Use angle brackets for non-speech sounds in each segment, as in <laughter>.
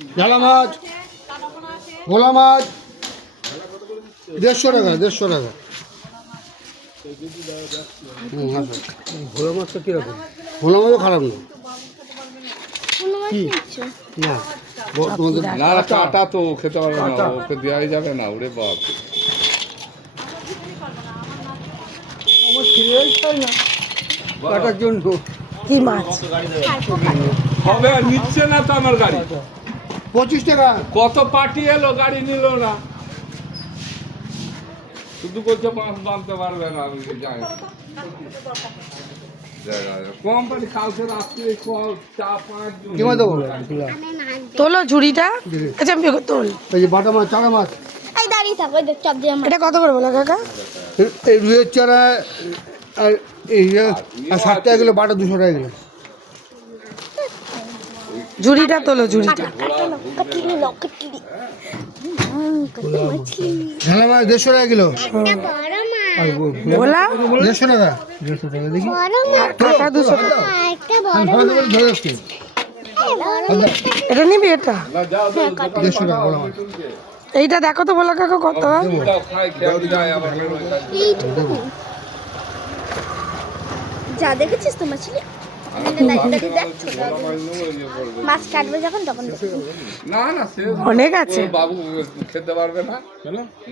ঢালা মাছ ভোলা মাছ দেড়শো টাকা দেড়শো টাকা। হুম, ভোলা মাছটা কীরকম? ভোলা মাছও খারাপ না। কি? না। তোমাদের না না কাটা তো খেতে পারবে না ওকে দেওয়াই যাবে না ওরে বাপ। আমার ছিঁড়েই খাই না। কাটার জন্য। কি মাছ? হবে আর নিচ্ছে না তো আমার গাড়ি। পঁচিশ টাকা। কত পার্টি এলো গাড়ি নিল না। শুধু করছে মাছ বাঁধতে পারবে না আমি জানি কালকে রাত্রে পাঁচ দেবো তোলো ঝুড়িটা। আচ্ছা আমি বের- তোল। এই যে বাটা মাছ চারা মাছ। এই দাঁড়িয়ে থাকো এই দেখ দিয়ে এটা কত করে বলো কাকা? এই- চারা আর এই ষাট টাকা কিলো বাটা দুশো টাকা কিলো। ঝুড়িটা তোলো ঝুড়িটা মাছ দেড়শো টাকা কিলো। দেড়শো দেড়শো দেখি। দুশো এটা নিবি এটা? দেড়শো টাকা বলা এইটা দেখো তো বলো কাকা কত? হয়? যা দেখেছিস তো মাছলি মাছ কাটবে যখন তখন না না সে <laughs> অনেক আছে। বাবু খেতে পারবে না।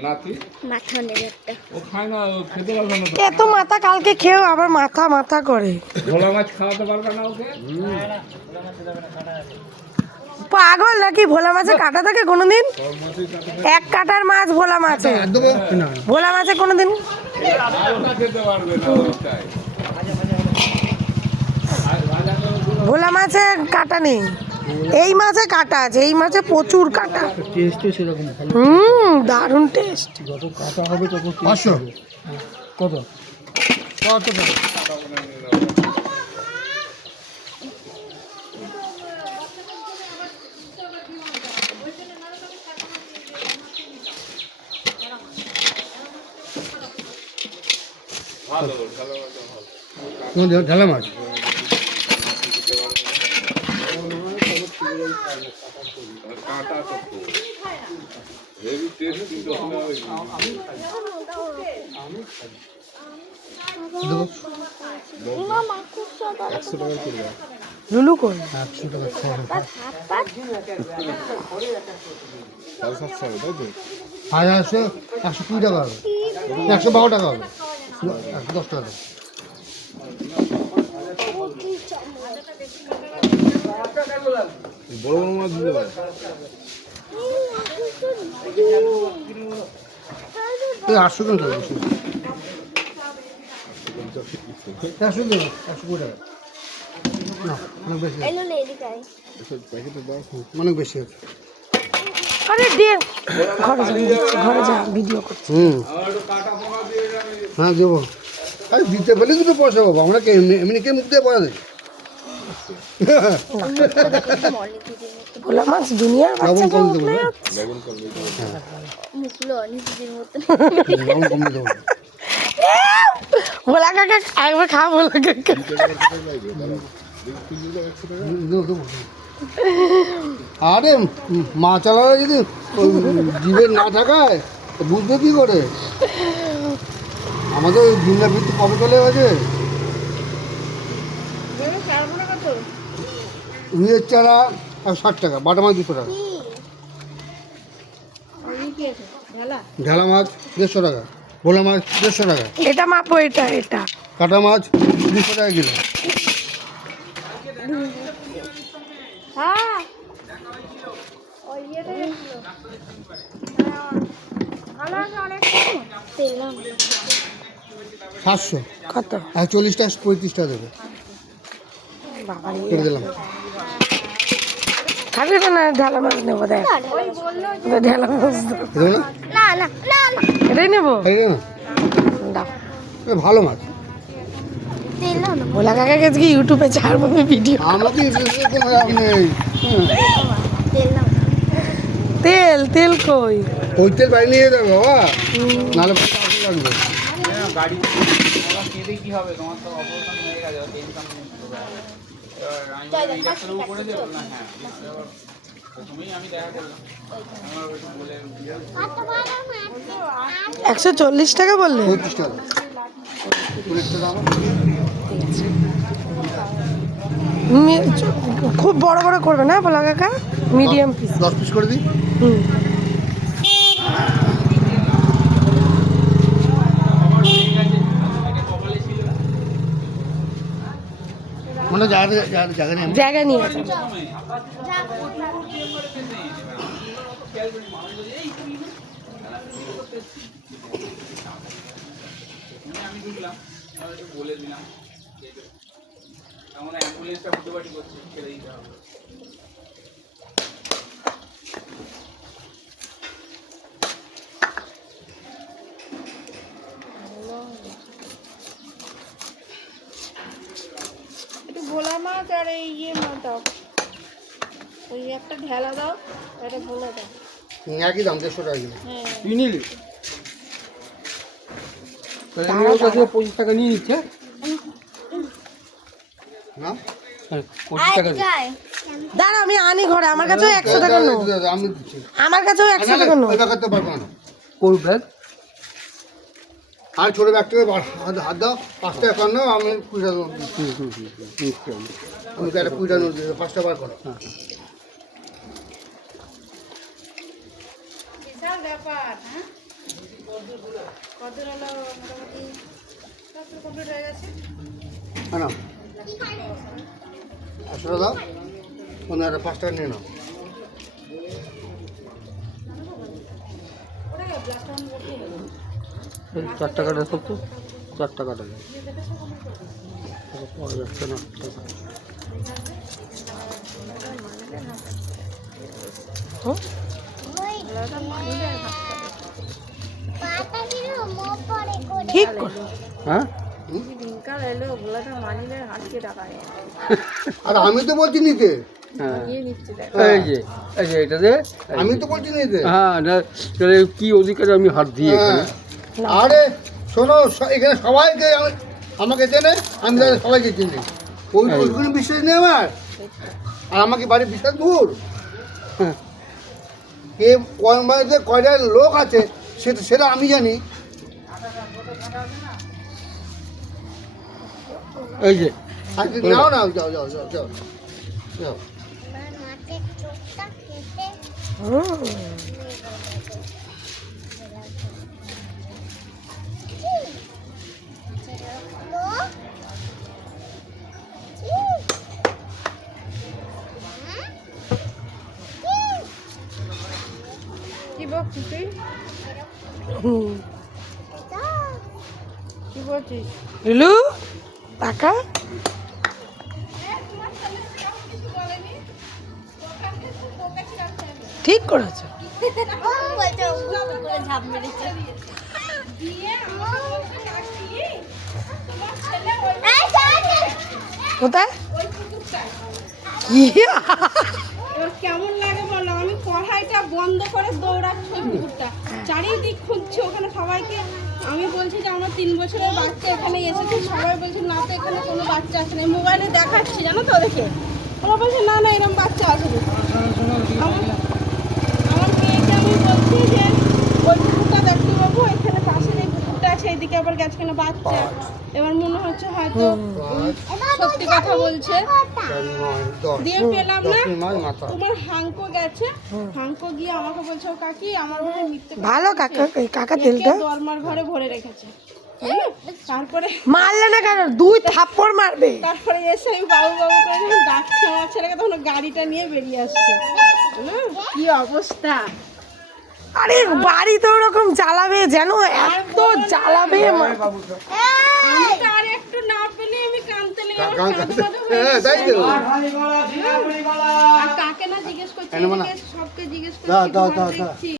নাতি। মাথা নেবে একটা। ও খায় না খেতে পারবে না। এত মাথা কালকে খেয়েও আবার মাথা মাথা করে। ভোলা মাছ খাওয়াতে পারবে না ওকে? পাগল নাকি? ভোলা মাছে কাটা থাকে কোনোদিন? এক কাটার মাছ ভোলা মাছে। ভোলা মাছে কোনোদিন? খেতে পারবে না ভোলা মাছে কাটা নেই। এই মাছে কাটা আছে এই মাছে প্রচুর কাটা। টেস্টও সেরকম হুম দারুণ টেস্ট যত কাটা হবে তত পাঁচশো? কত? কত ঢালা মাছ? তো ওই। মামা লুলু একশো টাকা ছ হাজার একশো একশো কুড়ি টাকা হবে। একশো বারো টাকা হবে। একশো দশ টাকা দেবো। এই আটশো কেন টাকা বেশি? একশো দেবো একশো কুড়ি টাকা না অনেক বেশি আছে। এলো লে এদিকে আয়। অনেক বেশি আছে আরে দে ঘরে যা ঘরে যা ভিডিও করছি হুম হ্যাঁ দেবো আরে দিতে পারলে দুটো পয়সা পাবো আমরা এমনি কে মুখ দিয়ে পয়সা মতো ভোলা মাছ দুনিয়ার লবণ কম দেবো উঠলে না মুখগুলো অনেক দিদির মতো লবণ কম দেবো। ভোলা কাকা একবার খা ভোলা কাকা। হুম, দেবো, দেবো। আরে উম, মাছ যদি ওই জীবে না থাকায় তো বুঝবে কি করে? আমাদের ওই দিনটা ভিত্তি কবে চলে গেছে? রুইয়ের চারা আর ষাট টাকা বাটা মাছ দুশো টাকা। ঢালা মাছ দেড়শো টাকা ভোলা মাছ দেড়শো টাকা। এটা মাপো এটা এটা। কাটা মাছ দুশো টাকা কিলো। হ্যাঁ। সাতশো। কত? আর চল্লিশটা পঁয়ত্রিশটা দেবে। দিলাম। খাবি তো না ঢালা মাছ নেব দেখ। ঢালা মাছ এটাই নেব? ভালো মাছ। ভোলা কাকাকে আজকে ইউটিউবে ছাড়বো আমি ভিডিও। হ্যাঁ। তেল তেল কই? ওই তেল বাড়ি নিয়ে যাবে বাবা। নাহলে পরে টাকা লাগবে। একশো চল্লিশ টাকা বললে পঁয়ত্রিশ টাকা চল্লিশটা দাম মি- চ- খুব বড় বড় করবে না বলা কাকা? মিডিয়াম পিস দশ পিস করে দিই? হুম। মানে জায়গা জায়গা জায়গা নেই আমার। জায়গা নিয়ে আছে আমি ঢুকলাম আমি একটু বলে দিলাম এমন অ্যাম্বুলেন্সটা ফুটোপাটি করছে ছেড়ে দিতে হবে একটু ভোলা মাছ আর এই ইয়ে দাও। ওই একটা ঢেলা দাও একটা ভোলা দাও একই দাম? দেড়শো টাকা কিলো। হ্যাঁ। তুই নিলি? পঁচিশ টাকা নিয়ে নিচ্ছে না? হ্যাঁ, দিই। দাঁড়া আমি আনি ঘরে আমার কাছেও একশো টাকা নো আমার কাছেও একশো টাকা নো। ওই ব্যাগ করতে পারব না কোন ব্যাগ আর ছোটো ব্যাগ থেকে বার- হাত দাও পাঁচ টাকা কর নাও আমি কুড়ি টাকা নোট দিচ্ছি। আমি একটা কুড়ি টাকা নোট দিয়ে পাঁচটা বার করো। বিশাল হ্যাঁ? কত হলো? মোটামুটি সব কমপ্লিট হয়ে গেছে? হ্যাঁ নাও। একশো টাকা দাও। অন্য একটা পাঁচ টাকা নিয়ে নাও। চার টাকাটা সব তো চার টাকাটা পাওয়া যাচ্ছে না। টাকা ঠিক। হ্যাঁ? আর আমি তো বলছি নিতে। হ্যাঁ। আমি তো বলছি নিতে। হ্যাঁ কি অধিকার আমি হাত দিয়ে এখানে? হ্যাঁ। আরে শোনো এখানে সবাইকে আমি- আমাকে চেনে আমি তাদের সবাইকে চিনি। ওই এই। ওইগুলো বিশ্বাস নেই আমার? আর আমাকে বাড়ির বিশ্বাস দূর? হ্যাঁ। কে কয় বাড়িতে কয়টা লোক আছে সেটা সেটা আমি জানি। এই যে নাও না যাও যাও যাও যাও যাও। হুম। টাকা? ঠিক করেছ। কোথায়? কেমন লাগে বলো? আমি কড়াইটা বন্ধ করে দৌড়াচ্ছি ওই পুকুরটা চারিদিক খুঁজছে ওখানে সবাইকে। আমি বলছি যে আমার তিন বছরের বাচ্চা এখানে এসেছে, সবাই বলছে, না তো এখানে কোনো বাচ্চা আছে না। মোবাইলে দেখাচ্ছি, জানো তো ওদেরকে। ওরা বলছে, না না, এরকম বাচ্চা আছে আমার মেয়েকে আমি বলছি যে, ওই কুকুরটা দেখতে পাবো এখানে পাশের এইদিকে আবার গেছে কেন বাচ্চা। এবার মনে হচ্ছে হয়তো সত্যি কথা বলছে। দিয়ে পেলাম না। তোমার হাঙ্কো গেছে। হাঙ্কো গিয়ে আমাকে বলছে ও কাকি আমার মনে হয় মিথ্যে ভালো কাকা কাকা তেলটা। দরমার ঘরে ভরে রেখেছে। তারপরে মারলে না কেন? দুই থাপ্পড় মারবে। তারপরে এসে আমি বাবু বাবু করে যখন ডাকছে আমার ছেলেকে তখন গাড়িটা নিয়ে বেরিয়ে আসছে। কি অবস্থা? আরে বাড়ি তো ওরকম জ্বালাবে যেন এত জ্বালাবে জিজ্ঞেস করছি